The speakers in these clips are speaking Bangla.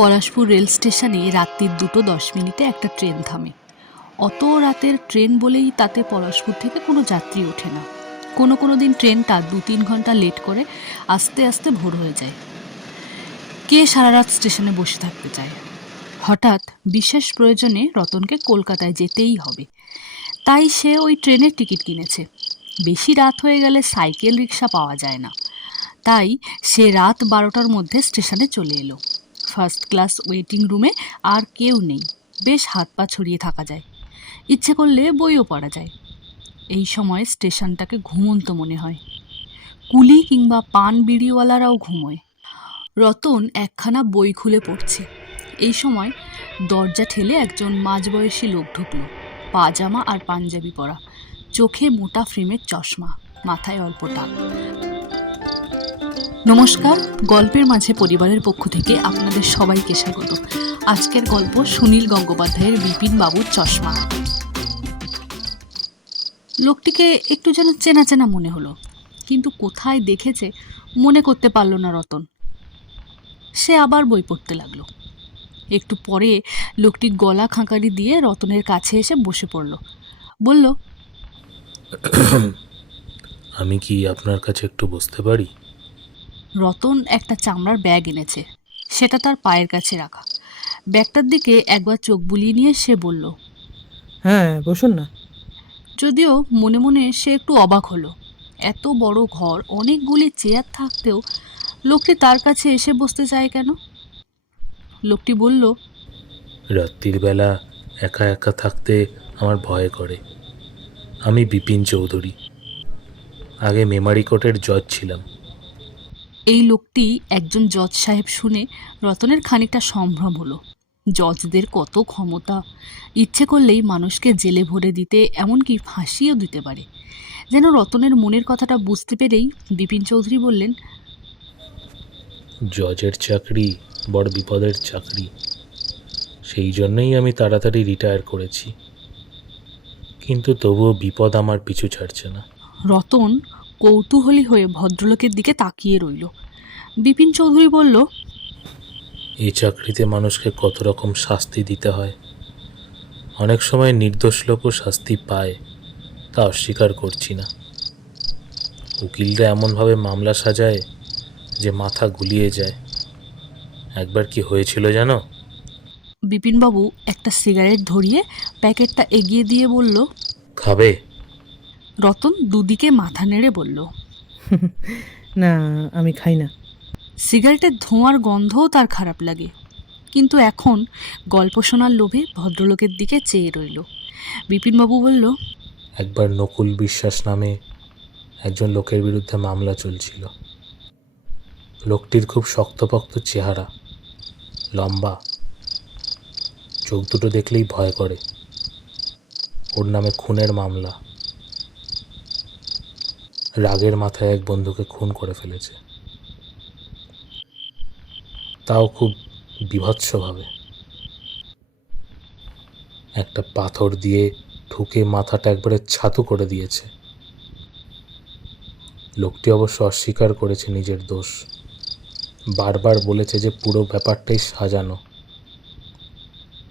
পলাশপুর রেল স্টেশনে রাত্রির দুটো দশ মিনিটে একটা ট্রেন থামে। অত রাতের ট্রেন বলেই তাতে পলাশপুর থেকে কোনো যাত্রী ওঠে না। কোনো কোনো দিন ট্রেনটা দু তিন ঘণ্টা লেট করে আস্তে আস্তে ভোর হয়ে যায়। কে সারা রাত স্টেশনে বসে থাকতে চায়? হঠাৎ বিশেষ প্রয়োজনে রতনকে কলকাতায় যেতেই হবে। তাই সে ওই ট্রেনের টিকিট কিনেছে। বেশি রাত হয়ে গেলে সাইকেল রিক্সা পাওয়া যায় না। তাই সে রাত বারোটার মধ্যে স্টেশনে চলে এলো। ফার্স্ট ক্লাস ওয়েটিং রুমে আর কেউ নেই। বেশ হাত পা ছড়িয়ে থাকা যায়। ইচ্ছে করলে বইও পড়া যায়। এই সময় স্টেশনটাকে ঘুমন্ত মনে হয়। কুলি কিংবা পান বিড়িওয়ালারাও ঘুমোয়। রতন একখানা বই খুলে পড়ছে। এই সময় দরজা ঠেলে একজন মাঝবয়সী লোক ঢুকলো। পাজামা আর পাঞ্জাবি পরা। চোখে মোটা ফ্রেমের চশমা। মাথায় অল্প টাক। নমস্কার, গল্পের মাঝে পরিবারের পক্ষ থেকে আপনাদের সবাইকে স্বাগত। আজকের গল্প সুনীল গঙ্গোপাধ্যায়ের বিপিন বাবুর চশমা। লোকটিকে একটু যেন চেনা চেনা মনে হলো, কিন্তু কোথায় দেখেছে মনে করতে পারল না রতন। সে আবার বই পড়তে লাগল। একটু পরে লোকটি গলা খাঁকারি দিয়ে রতনের কাছে এসে বসে পড়ল। বলল, আমি কি আপনার কাছে একটু বসতে পারি? রতন একটা চামড়ার ব্যাগ এনেছে। সেটা তার পায়ের কাছে রাখা। ব্যাগটার দিকে একবার চোখ বুলিয়ে নিয়ে সে বলল হ্যাঁ বসুন না। যদিও মনে মনে সে একটু অবাক হলো। এত বড় ঘর অনেকগুলি চেয়ার থাকতেও লোকটি তার কাছে এসে বসতে চায় কেন? লোকটি বলল রাত্রির বেলা একা একা থাকতে আমার ভয় করে। আমি বিপিন চৌধুরী। আগে মেমারি কোর্টের জজ ছিলাম। এই লোকটি একজন জজ সাহেব শুনে রতনের খানিকটা সম্ভ্রম হলো। জজদের কত ক্ষমতা। ইচ্ছে করলেই মানুষকে জেলে ভরে দিতে এমনকি ফাঁসিও দিতে পারে। যেন রতনের মনের কথাটা বুঝতে পেরেই বিপিন চৌধুরী বললেন জজের চাকরি বড় বিপদের চাকরি। সেই জন্যই আমি তাড়াতাড়ি রিটায়ার করেছি। কিন্তু তবুও বিপদ আমার পিছু ছাড়ছে না। রতন কৌতূহলী হয়ে ভদ্রলোকের দিকে তাকিয়ে রইল। বিপিন চৌধুরী বলল এই চাকরিতে মানুষকে কত রকম শাস্তি দিতে হয়? অনেক সময় নির্দোষ লোকও শাস্তি পায় তা অস্বীকার করছি না। উকিলরা এমনভাবে মামলা সাজায় যে মাথা গুলিয়ে যায়। একবার কি হয়েছিল জানো? বিপিনবাবু একটা সিগারেট ধরিয়ে প্যাকেটটা এগিয়ে দিয়ে বলল খাবে? রতন দুদিকে মাথা নেড়ে বলল না আমি খাই না। সিগারেটের ধোঁয়ার গন্ধও তার খারাপ লাগে। কিন্তু এখন গল্প শোনার লোভে ভদ্রলোকের দিকে চেয়ে রইল। বিপিনবাবু বলল একবার নকুল বিশ্বাস নামে একজন লোকের বিরুদ্ধে মামলা চলছিল। লোকটির খুব শক্তপোক্ত চেহারা লম্বা চোখ দুটো দেখলেই ভয় করে। ওর নামে খুনের মামলা। রাগের মাথায় এক বন্ধুকে খুন করে ফেলেছে। তাও খুব বিভৎসভাবে। একটা পাথর দিয়ে ঠুকে মাথাটা একবারে ছাতু করে দিয়েছে। লোকটি অবশ্য অস্বীকার করেছে নিজের দোষ। বারবার বলেছে যে পুরো ব্যাপারটাই সাজানো।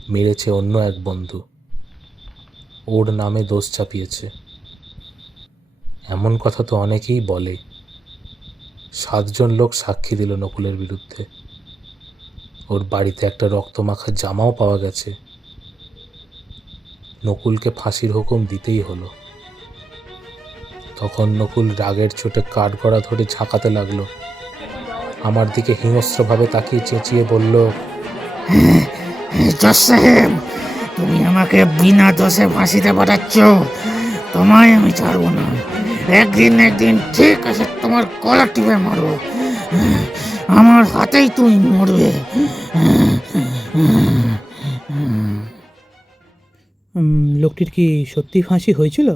মেরেছে অন্য এক বন্ধু। ওর নামে দোষ চাপিয়েছে। এমন কথা তো অনেকেই বলে। সাতজন লোক সাক্ষী দিল নকুলের বিরুদ্ধে। ওর বাড়িতে একটা রক্তমাখা জামাও পাওয়া গেছে। নকুলকে ফাঁসির হুকুম দিতেই হলো। তখন নকুল রাগের চোটে কাঠ গড়া ধরে ঝাঁকাতে লাগল। আমার দিকে হিংস্রভাবে তাকিয়ে চেঁচিয়ে বলল তুমি আমাকে বিনা দোষে ফাঁসিতে পাঠাচ্ছ তোমায় আমি ছাড়বো না। একদিন না একদিন ঠিক আছে তোমার কলা টিপে মারবো। আমার হাতেই তুমি মরবে। লোকটির কি সত্যি ফাঁসি হয়েছিল?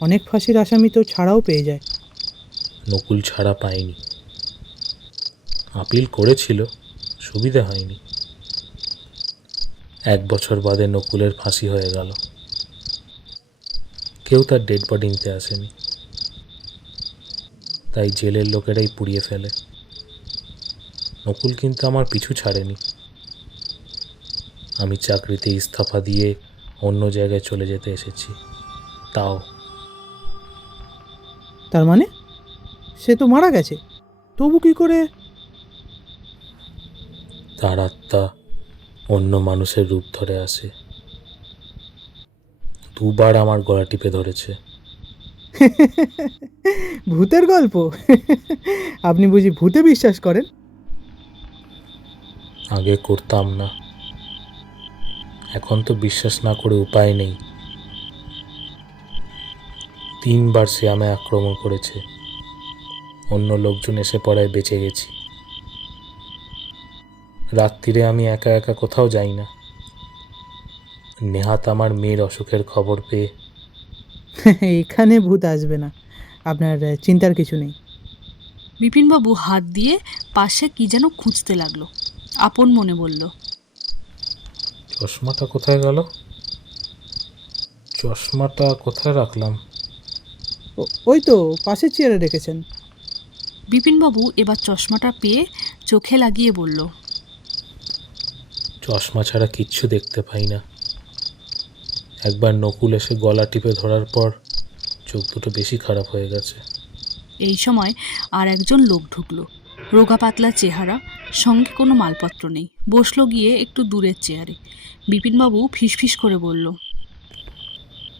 অনেক ফাঁসির আসামি তো ছাড়াও পেয়ে যায়। নকুল ছাড়া পায়নি। আপিল করেছিল সুবিধা হয়নি। এক বছর বাদে নকুলের ফাঁসি হয়ে গেল। কেউ তার ডেড বডি নিতে আসেনি। তাই জেলের লোকেরাই পুড়িয়ে ফেলে। নকুল কিন্তু আমার পিছু ছাড়েনি। আমি চাকরিতে ইস্তফা দিয়ে অন্য জায়গায় চলে যেতে এসেছি। তাও। তার মানে? সে তো মারা গেছে। তবু কি করে? তার আত্মা অন্য মানুষের রূপ ধরে আসে। দুবার আমার গলা টিপে ধরেছে। ভূতের গল্প? আপনি বুঝি ভূতে বিশ্বাস করেন? আগে করতাম না। এখন তো বিশ্বাস না করে উপায় নেই। তিনবার সে আমায় আক্রমণ করেছে। অন্য লোকজন এসে পড়ায় বেঁচে গেছি। রাত্রিরে আমি একা একা কোথাও যাই না। নেহাত আমার মেয়ের অসুখের খবর পেয়ে এখানে ভূত আসবে না। আপনার চিন্তার কিছু নেই। বিপিনবাবু হাত দিয়ে পাশে কি যেন খুঁজতে লাগল। আপন মনে বলল চশমাটা কোথায় গেল? চশমাটা কোথায় রাখলাম? ও- ওই তো পাশের চেয়ারে রেখেছেন। বিপিনবাবু এবার চশমাটা পেয়ে চোখে লাগিয়ে বলল চশমা ছাড়া কিচ্ছু দেখতে পাই না। একবার নকুল এসে গলা টিপে ধরার পর চোখ দুটো বেশি খারাপ হয়ে গেছে। এই সময় আর একজন লোক ঢুকলো। রোগা পাতলা চেহারা সঙ্গে কোনো মালপত্র নেই। বসল গিয়ে একটু দূরের চেয়ারে। বিপিনবাবু ফিসফিস করে বলল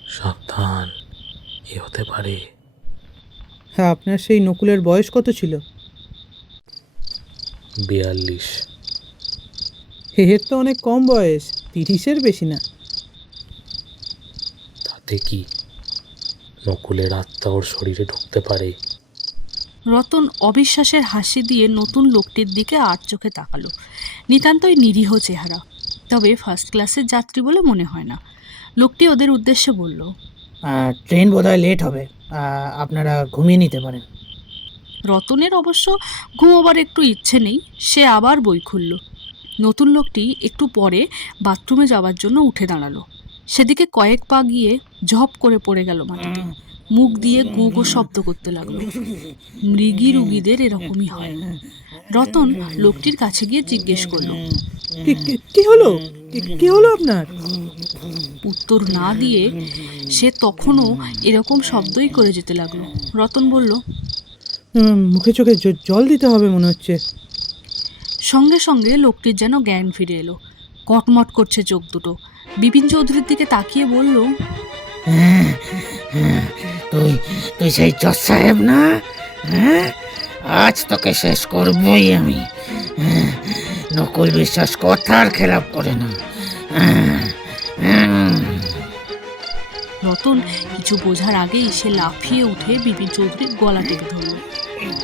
সাবধান এ হতে পারে। হ্যাঁ আপনার সেই নকুলের বয়স কত ছিল? বিয়াল্লিশ। হেহের তো অনেক কম বয়স তিরিশের বেশি না। তাতে কি? নকুলের আত্মা ওর শরীরে ঢুকতে পারে। রতন অবিশ্বাসের হাসি দিয়ে নতুন লোকটির দিকে আর চোখে তাকালো। নিতান্তই নিরীহ চেহারা তবে ফার্স্ট ক্লাসের যাত্রী বলে মনে হয় না। লোকটি ওদের উদ্দেশ্যে বলল ট্রেন বোধহয় লেট হবে। আপনারা ঘুমিয়ে নিতে পারেন। রতনের অবশ্য ঘুমোবার একটু ইচ্ছে নেই সে আবার বই খুলল। নতুন লোকটি একটু পরে বাথরুমে যাওয়ার জন্য উঠে দাঁড়াল। সেদিকে কয়েক পা গিয়ে ঝপ করে পড়ে গেল মাটিতে। মুখ দিয়ে গু গো শব্দ করতে লাগল। মৃগী রুগীদের এরকমই হয়। রতন লোকটির কাছে গিয়ে জিজ্ঞেস করল কি- হলো? কি- কি হলো আপনার? উত্তর না দিয়ে সে তখনও এরকম শব্দই করে যেতে লাগল। রতন বলল মুখে চোখে জল দিতে হবে মনে হচ্ছে। সঙ্গে সঙ্গে লোকটির যেন জ্ঞান ফিরে এলো। কটমট করছে চোখ দুটো। বিপিন চৌধুরীর দিকে তাকিয়ে বলল তুই তুই সেই জজ সাহেব না? হ্যাঁ? আজ তোকে শেষ করবই আমি। হ্যাঁ, নকুল বিশ্বাস কথার খেলাপ করে না। হ্যাঁ, হ্যাঁ। রতন কিছু বোঝার আগেই সে লাফিয়ে উঠে বিপিন চৌধুরীর গলা টেপে ধরল।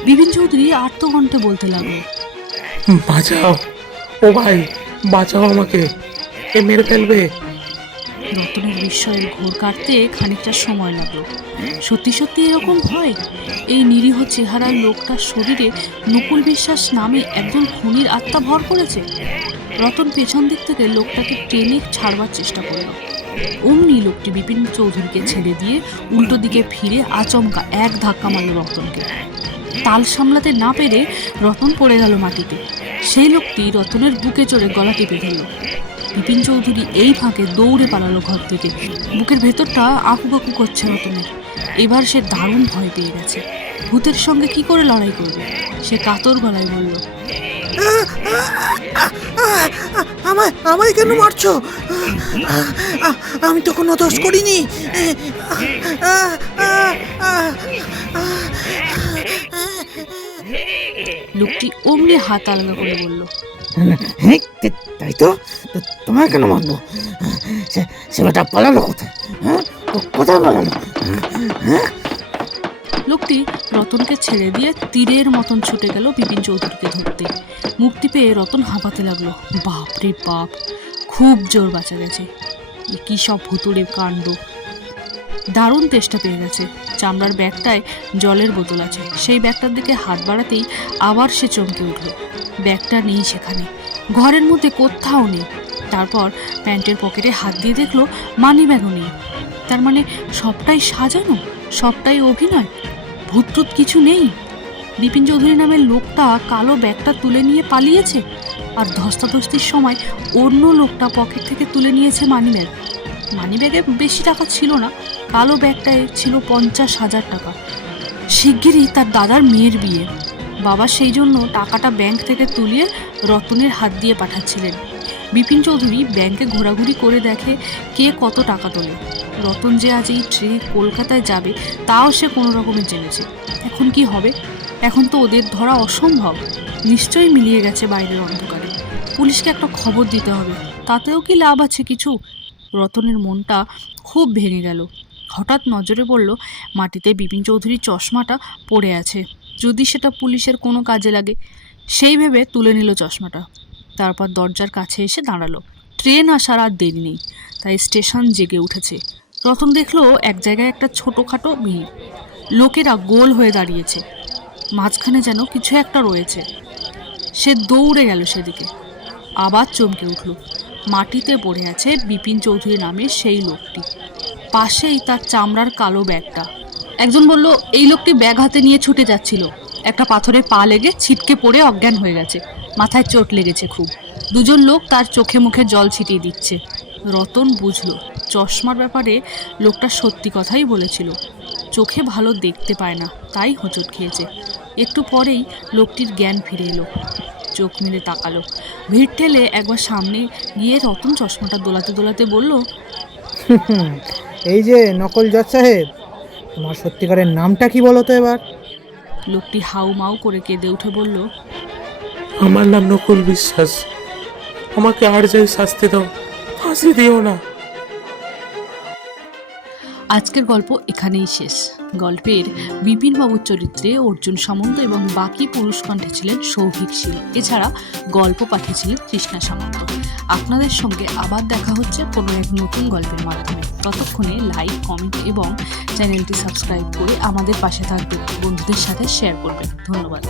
বিপিন চৌধুরী আত্মকণ্ঠে বলতে লাগল বাঁচাও ও ভাই বাঁচাও আমাকে। এ মেরে ফেলবে? রতনের বিস্ময়ের ঘোর কাটতে খানিকটা সময় লাগল। সত্যি সত্যি এরকম হয়? এই নিরীহ চেহারার লোকটার শরীরে নকুল বিশ্বাস নামে একজন খুনির আত্মা ভর করেছে? রতন পেছন দিক থেকে লোকটাকে টেনে ছাড়বার চেষ্টা করল। অমনি লোকটি বিপিন চৌধুরীকে ছেড়ে দিয়ে উল্টো দিকে ফিরে আচমকা এক ধাক্কা মারল রতনকে। তাল সামলাতে না পেরে রতন পড়ে গেল মাটিতে। সেই লোকটি রতনের বুকে চড়ে গলা টিপে ধরল বিপিন চৌধুরী এই ফাঁকে দৌড়ে পালালো ঘর থেকে। বুকের ভেতরটা আঁকুবাকু করছে রতনের। এবার সে দারুণ ভয় পেয়ে গেছে। ভূতের সঙ্গে কি করে লড়াই করবে? সে কাতর গলায় বলল আমায় আমায় কেন মারছো? আমি তো কোনো দোষ করিনি। লোকটি অমনি হাত আলগা করে বলল হ্যাঁ, তাই তো? কেন পালালো কোথায়? হ্যাঁ কোথায় পালালো? লোকটি রতনকে ছেড়ে দিয়ে তীরের মতন ছুটে গেল বিপিন চৌধুরীকে ধরতে। মুক্তি পেয়ে রতন হাঁপাতে লাগল। বাপ রে বাপ খুব জোর বাঁচা গেছে। কী সব ভুতুড়ে কাণ্ড। দারুণ তেষ্টা পেয়ে গেছে। চামড়ার ব্যাগটায় জলের বোতল আছে। সেই ব্যাগটার দিকে হাত বাড়াতেই আবার সে চমকে উঠল। ব্যাগটা নেই সেখানে। ঘরের মধ্যে কোথাও নেই। তারপর প্যান্টের পকেটে হাত দিয়ে দেখল মানি ব্যাগও নেই। তার মানে সবটাই সাজানো? সবটাই অভিনয়? ভূত টুত কিছু নেই? বিপিন চৌধুরী নামের লোকটা কালো ব্যাগটা তুলে নিয়ে পালিয়েছে? আর ধস্তাধস্তির সময় অন্য লোকটা পকেট থেকে তুলে নিয়েছে মানিব্যাগ মানিব্যাগে বেশি টাকা ছিল না, কালো ব্যাগটায় ছিল পঞ্চাশ হাজার টাকা। শিগগিরই তার দাদার মেয়ের বিয়ে। বাবা সেই জন্য টাকাটা ব্যাংক থেকে তুলিয়ে রতনের হাত দিয়ে পাঠাচ্ছিলেন। বিপিন চৌধুরী ব্যাংকে ঘোরাঘুরি করে দেখে কে কত টাকা তোলে। রতন যে আজ এই ট্রেনে কলকাতায় যাবে, তাও সে কোনো রকমে জেনেছে। এখন কি হবে? এখন তো ওদের ধরা অসম্ভব। নিশ্চয়ই মিলিয়ে গেছে বাইরের অন্ধকারে। পুলিশকে একটা খবর দিতে হবে। তাতেও কি লাভ আছে কিছু? রতনের মনটা খুব ভেঙে গেল। হঠাৎ নজরে পড়ল মাটিতে বিপিন চৌধুরীর চশমাটা পড়ে আছে। যদি সেটা পুলিশের কোনো কাজে লাগে। সেই ভেবে তুলে নিল চশমাটা। তারপর দরজার কাছে এসে দাঁড়াল। ট্রেন আসার আর দেরি নেই, তাই স্টেশন জেগে উঠেছে। রতন দেখল এক জায়গায় একটা ছোটোখাটো ভিড় লোকেরা গোল হয়ে দাঁড়িয়েছে। মাঝখানে যেন কিছু একটা রয়েছে। সে দৌড়ে গেল সেদিকে। আবার চমকে উঠল। মাটিতে পড়ে আছে বিপিন চৌধুরী নামের সেই লোকটি। পাশেই তার চামড়ার কালো ব্যাগটা। একজন বলল, এই লোকটি ব্যাগ হাতে নিয়ে ছুটে যাচ্ছিল। একটা পাথরে পা লেগে ছিটকে পড়ে অজ্ঞান হয়ে গেছে। মাথায় চোট লেগেছে খুব। দুজন লোক তার চোখে মুখে জল ছিটিয়ে দিচ্ছে। রতন বুঝলো, চশমার ব্যাপারে লোকটা সত্যি কথাই বলেছিল। চোখে ভালো দেখতে পায় না, তাই হোঁচট খেয়েছে। একটু পরেই লোকটির জ্ঞান ফিরে এলো। চোখ মেলে তাকালো। ভিড় ঠেলে একবার সামনে গিয়ে রতন চশমাটা দোলাতে দোলাতে বলল এই যে নকল জজ সাহেব তোমার সত্যিকারের নামটা কি বলো তো এবার? লোকটি হাউ মাউ করে কেঁদে উঠে বলল আমার নাম নকল বিশ্বাস। আমাকে আর যাই শাস্তি দাও ফাঁসি দিও না। আজকের গল্প এখানেই শেষ। গল্পের বিপিনবাবুর চরিত্রে অর্জুন সামন্ত এবং বাকি পুরুষ কণ্ঠে ছিলেন সৌভিক শীল। এছাড়া গল্প পাঠিয়েছিলেন কৃষ্ণা সামন্ত। আপনাদের সঙ্গে আবার দেখা হচ্ছে কোনো এক নতুন গল্পের মাধ্যমে। ততক্ষণে লাইক, কমেন্ট এবং চ্যানেলটি সাবস্ক্রাইব করে আমাদের পাশে থাকবেন, বন্ধুদের সাথে শেয়ার করবেন। ধন্যবাদ।